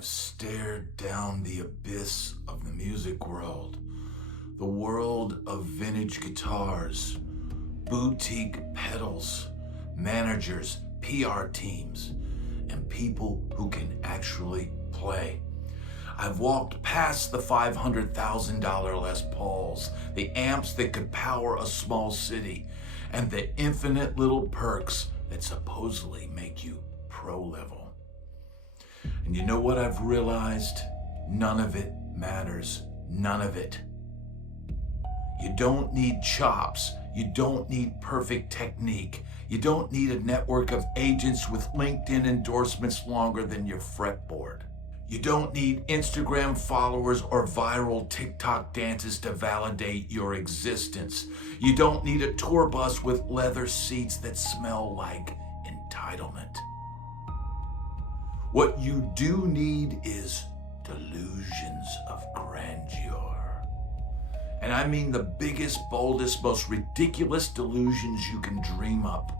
I've stared down the abyss of the music world, the world of vintage guitars, boutique pedals, managers, PR teams, and people who can actually play. I've walked past the $500,000 Les Pauls, the amps that could power a small city, and the infinite little perks that supposedly make you pro level. And you know what I've realized? None of it matters. None of it. You don't need chops. You don't need perfect technique. You don't need a network of agents with LinkedIn endorsements longer than your fretboard. You don't need Instagram followers or viral TikTok dances to validate your existence. You don't need a tour bus with leather seats that smell like entitlement. What you do need is delusions of grandeur. And I mean the biggest, boldest, most ridiculous delusions you can dream up.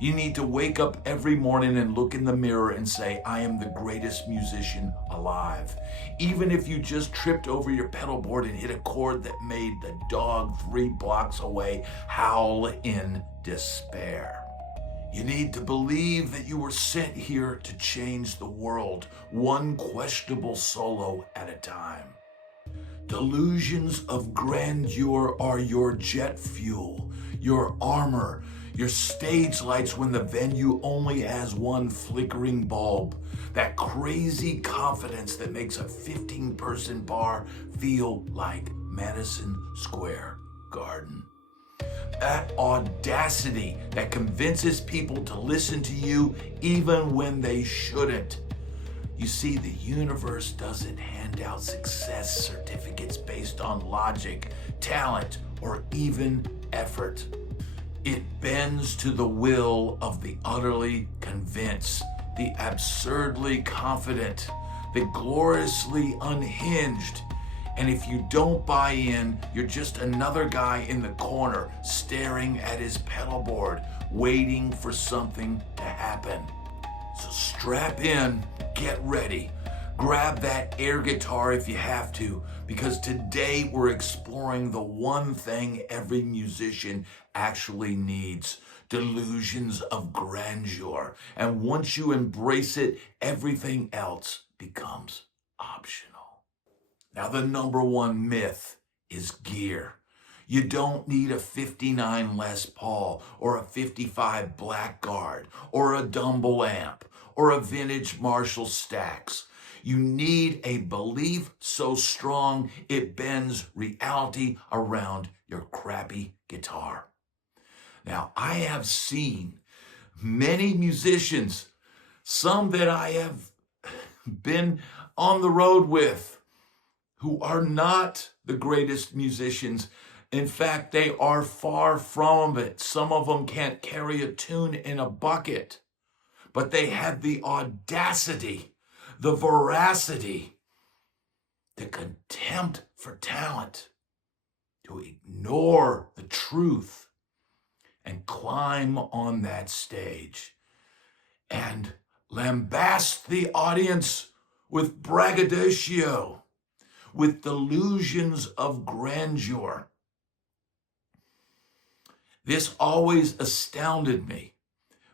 You need to wake up every morning and look in the mirror and say, I am the greatest musician alive. Even if you just tripped over your pedalboard and hit a chord that made the dog 3 blocks away howl in despair. You need to believe that you were sent here to change the world, one questionable solo at a time. Delusions of grandeur are your jet fuel, your armor, your stage lights when the venue only has one flickering bulb, that crazy confidence that makes a 15-person bar feel like Madison Square Garden. That audacity that convinces people to listen to you even when they shouldn't. You see, the universe doesn't hand out success certificates based on logic, talent, or even effort. It bends to the will of the utterly convinced, the absurdly confident, the gloriously unhinged. And if you don't buy in, you're just another guy in the corner staring at his pedalboard, waiting for something to happen. So strap in, get ready. Grab that air guitar if you have to, because today we're exploring the one thing every musician actually needs: delusions of grandeur. And once you embrace it, everything else becomes optional. Now, the number one myth is gear. You don't need a 59 Les Paul or a 55 Blackguard or a Dumble amp or a vintage Marshall Stax. You need a belief so strong it bends reality around your crappy guitar. Now, I have seen many musicians, some that I have been on the road with, who are not the greatest musicians. In fact, they are far from it. Some of them can't carry a tune in a bucket, but they have the audacity, the veracity, the contempt for talent to ignore the truth and climb on that stage and lambast the audience with braggadocio, with delusions of grandeur. This always astounded me.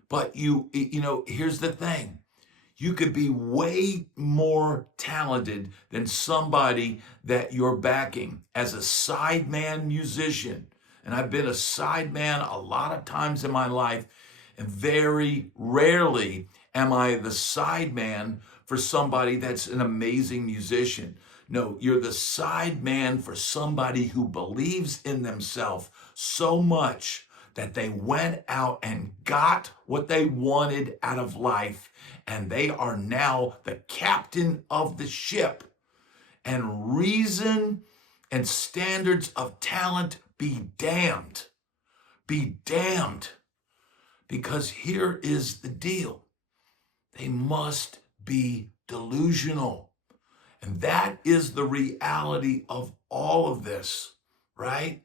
But you know, here's the thing. You could be way more talented than somebody that you're backing as a sideman musician. And I've been a sideman a lot of times in my life, and very rarely am I the sideman for somebody that's an amazing musician. No, you're the sideman for somebody who believes in themselves so much that they went out and got what they wanted out of life, and they are now the captain of the ship. And reason and standards of talent be damned. Be damned. Because here is the deal. They must be delusional. And that is the reality of all of this, right?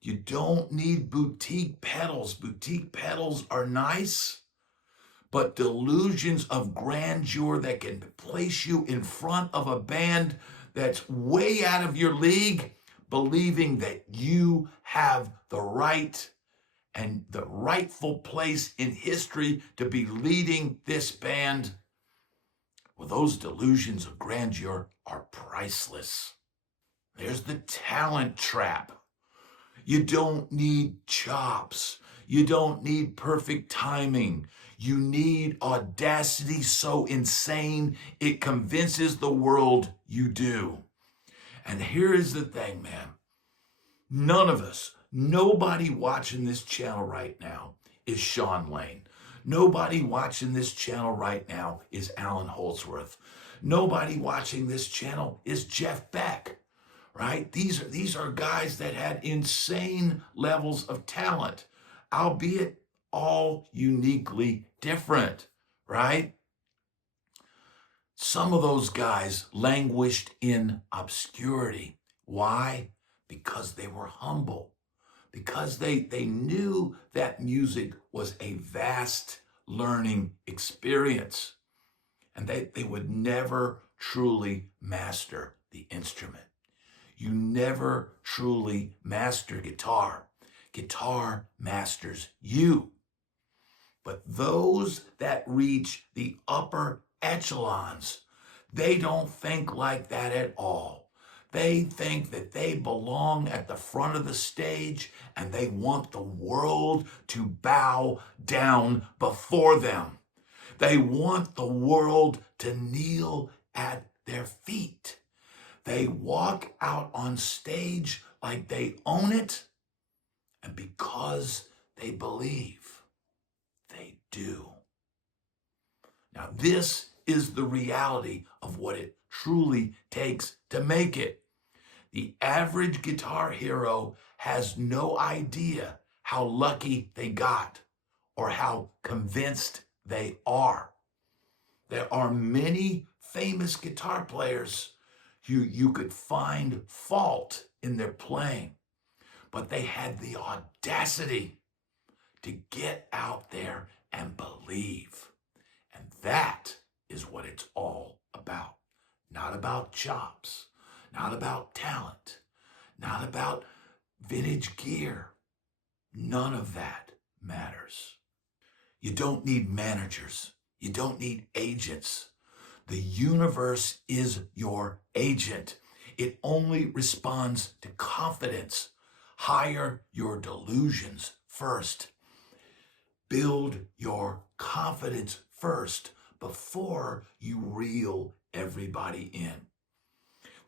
You don't need boutique pedals. Boutique pedals are nice, but delusions of grandeur that can place you in front of a band that's way out of your league, believing that you have the right and the rightful place in history to be leading this band. Well, those delusions of grandeur are priceless. There's the talent trap. You don't need chops. You don't need perfect timing. You need audacity so insane it convinces the world you do. And here is the thing, man. None of us, nobody watching this channel right now is Sean Lane. Nobody watching this channel right now is Alan Holdsworth. Nobody watching this channel is Jeff Beck, right? These are guys that had insane levels of talent, albeit all uniquely different, right? Some of those guys languished in obscurity. Why? Because they were humble. Because they knew that music was a vast learning experience. And they would never truly master the instrument. You never truly master guitar. Guitar masters you. But those that reach the upper echelons, they don't think like that at all. They think that they belong at the front of the stage and they want the world to bow down before them. They want the world to kneel at their feet. They walk out on stage like they own it, and because they believe, they do. Now, this is the reality of what it truly takes to make it. The average guitar hero has no idea how lucky they got or how convinced they are. There are many famous guitar players who you could find fault in their playing, but they had the audacity to get out there and believe. And that is what it's all about. Not about chops, not about talent, not about vintage gear. None of that matters. You don't need managers. You don't need agents. The universe is your agent. It only responds to confidence. Hire your delusions first. Build your confidence first before you reel everybody in.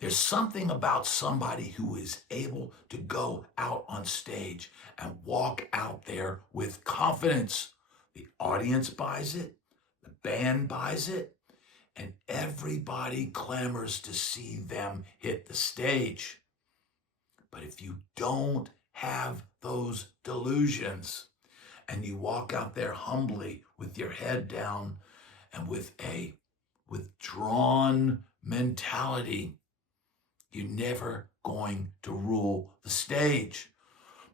There's something about somebody who is able to go out on stage and walk out there with confidence. The audience buys it, the band buys it, and everybody clamors to see them hit the stage. But if you don't have those delusions and you walk out there humbly with your head down and with a withdrawn mentality, you're never going to rule the stage.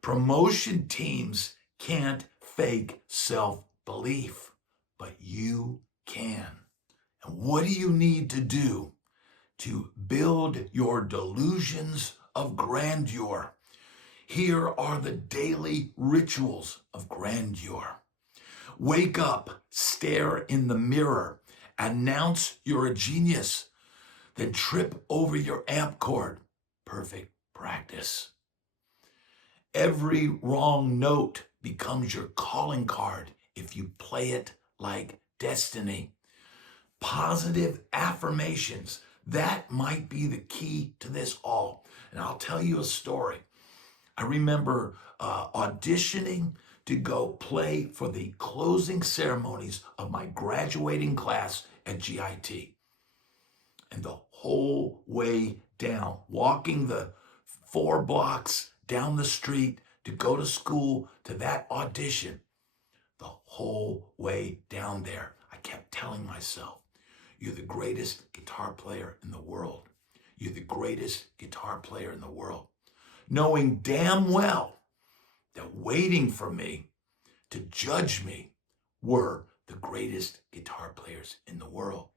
Promotion teams can't fake self-belief, but you can. And what do you need to do to build your delusions of grandeur? Here are the daily rituals of grandeur. Wake up, stare in the mirror, announce you're a genius, then trip over your amp cord. Perfect practice. Every wrong note becomes your calling card if you play it like destiny. Positive affirmations, that might be the key to this all. And I'll tell you a story. I remember auditioning to go play for the closing ceremonies of my graduating class at GIT. And the whole way down, walking the 4 blocks down the street to go to school to that audition, the whole way down there, I kept telling myself, you're the greatest guitar player in the world. You're the greatest guitar player in the world. Knowing damn well that waiting for me to judge me were the greatest guitar players in the world.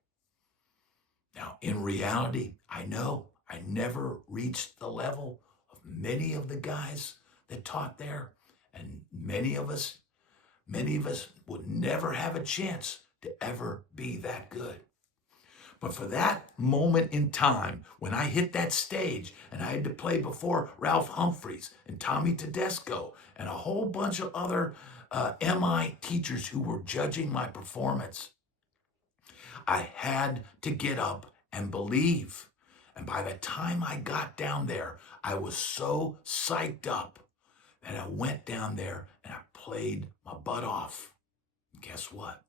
Now, in reality, I know I never reached the level of many of the guys that taught there, and many of us would never have a chance to ever be that good. But for that moment in time, when I hit that stage and I had to play before Ralph Humphreys and Tommy Tedesco and a whole bunch of other MI teachers who were judging my performance, I had to get up and believe. And by the time I got down there, I was so psyched up that I went down there and I played my butt off. And guess what?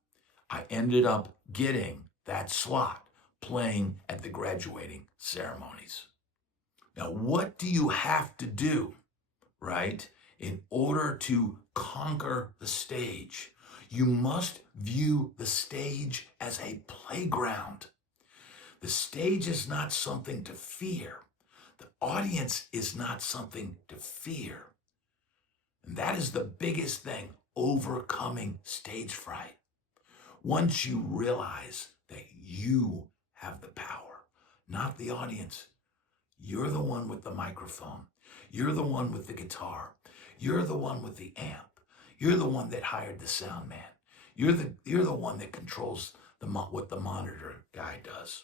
I ended up getting that slot playing at the graduating ceremonies. Now, what do you have to do, right, in order to conquer the stage? You must view the stage as a playground. The stage is not something to fear. The audience is not something to fear. And that is the biggest thing, overcoming stage fright. Once you realize that you have the power, not the audience. You're the one with the microphone. You're the one with the guitar. You're the one with the amp. You're the one that hired the sound man. You're the one that controls what the monitor guy does.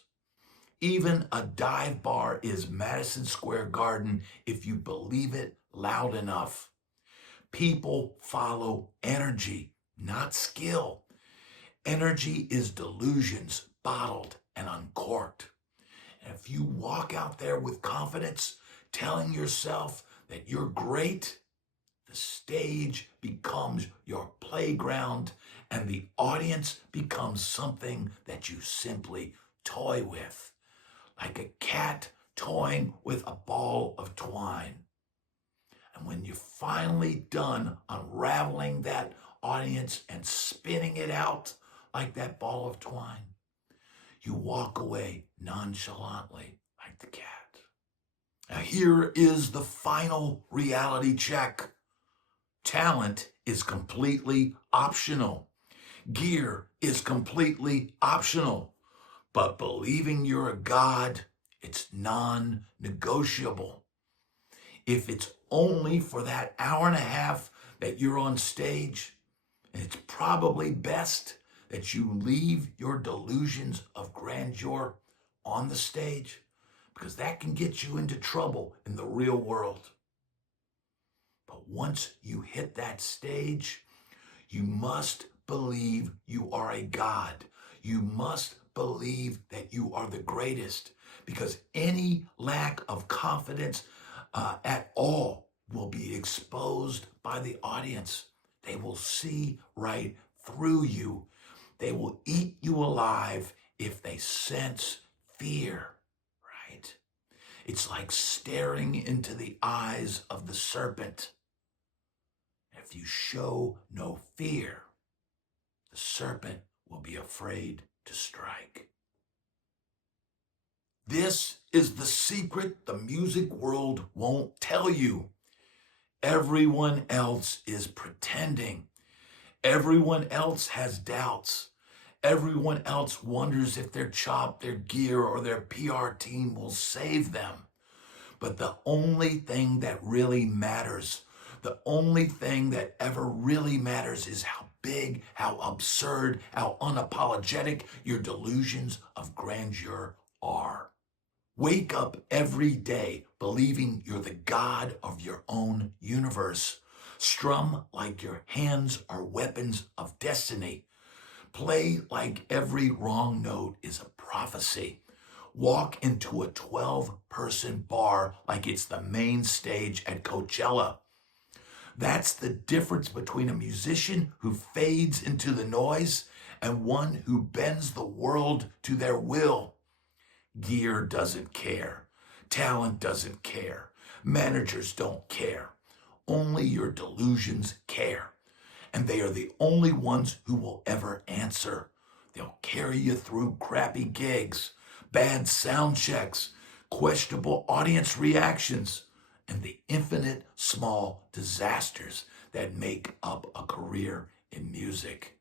Even a dive bar is Madison Square Garden if you believe it loud enough. People follow energy, not skill. Energy is delusions bottled and uncorked. And if you walk out there with confidence, telling yourself that you're great, the stage becomes your playground and the audience becomes something that you simply toy with, like a cat toying with a ball of twine. And when you're finally done unraveling that audience and spinning it out like that ball of twine, you walk away nonchalantly like the cat. Now here is the final reality check. Talent is completely optional. Gear is completely optional. But believing you're a god, it's non-negotiable. If it's only for that hour and a half that you're on stage, and it's probably best that you leave your delusions of grandeur on the stage, because that can get you into trouble in the real world. But once you hit that stage, you must believe you are a god. You must believe that you are the greatest, because any lack of confidence at all will be exposed by the audience. They will see right through you. They will eat you alive if they sense fear, right? It's like staring into the eyes of the serpent. If you show no fear, the serpent will be afraid to strike. This is the secret the music world won't tell you. Everyone else is pretending. Everyone else has doubts. Everyone else wonders if their chop, their gear, or their PR team will save them. But the only thing that really matters, the only thing that ever really matters is how big, how absurd, how unapologetic your delusions of grandeur are. Wake up every day believing you're the god of your own universe. Strum like your hands are weapons of destiny. Play like every wrong note is a prophecy. Walk into a 12-person bar like it's the main stage at Coachella. That's the difference between a musician who fades into the noise and one who bends the world to their will. Gear doesn't care. Talent doesn't care. Managers don't care. Only your delusions care. And they are the only ones who will ever answer. They'll carry you through crappy gigs, bad sound checks, questionable audience reactions, and the infinite small disasters that make up a career in music.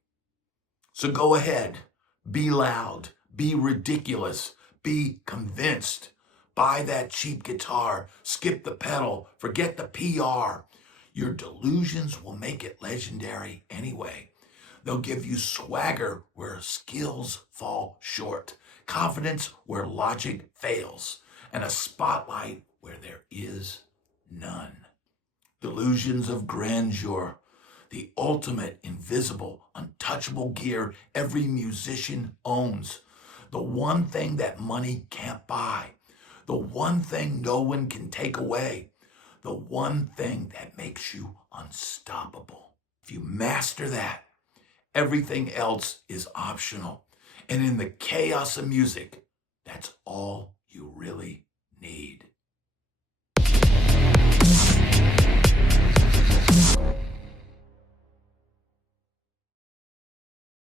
So go ahead, be loud, be ridiculous, be convinced. Buy that cheap guitar, skip the pedal, forget the PR. Your delusions will make it legendary anyway. They'll give you swagger where skills fall short, confidence where logic fails, and a spotlight where there is none. Delusions of grandeur, the ultimate invisible, untouchable gear every musician owns. The one thing that money can't buy. The one thing no one can take away. The one thing that makes you unstoppable. If you master that, everything else is optional. And in the chaos of music, that's all you really need.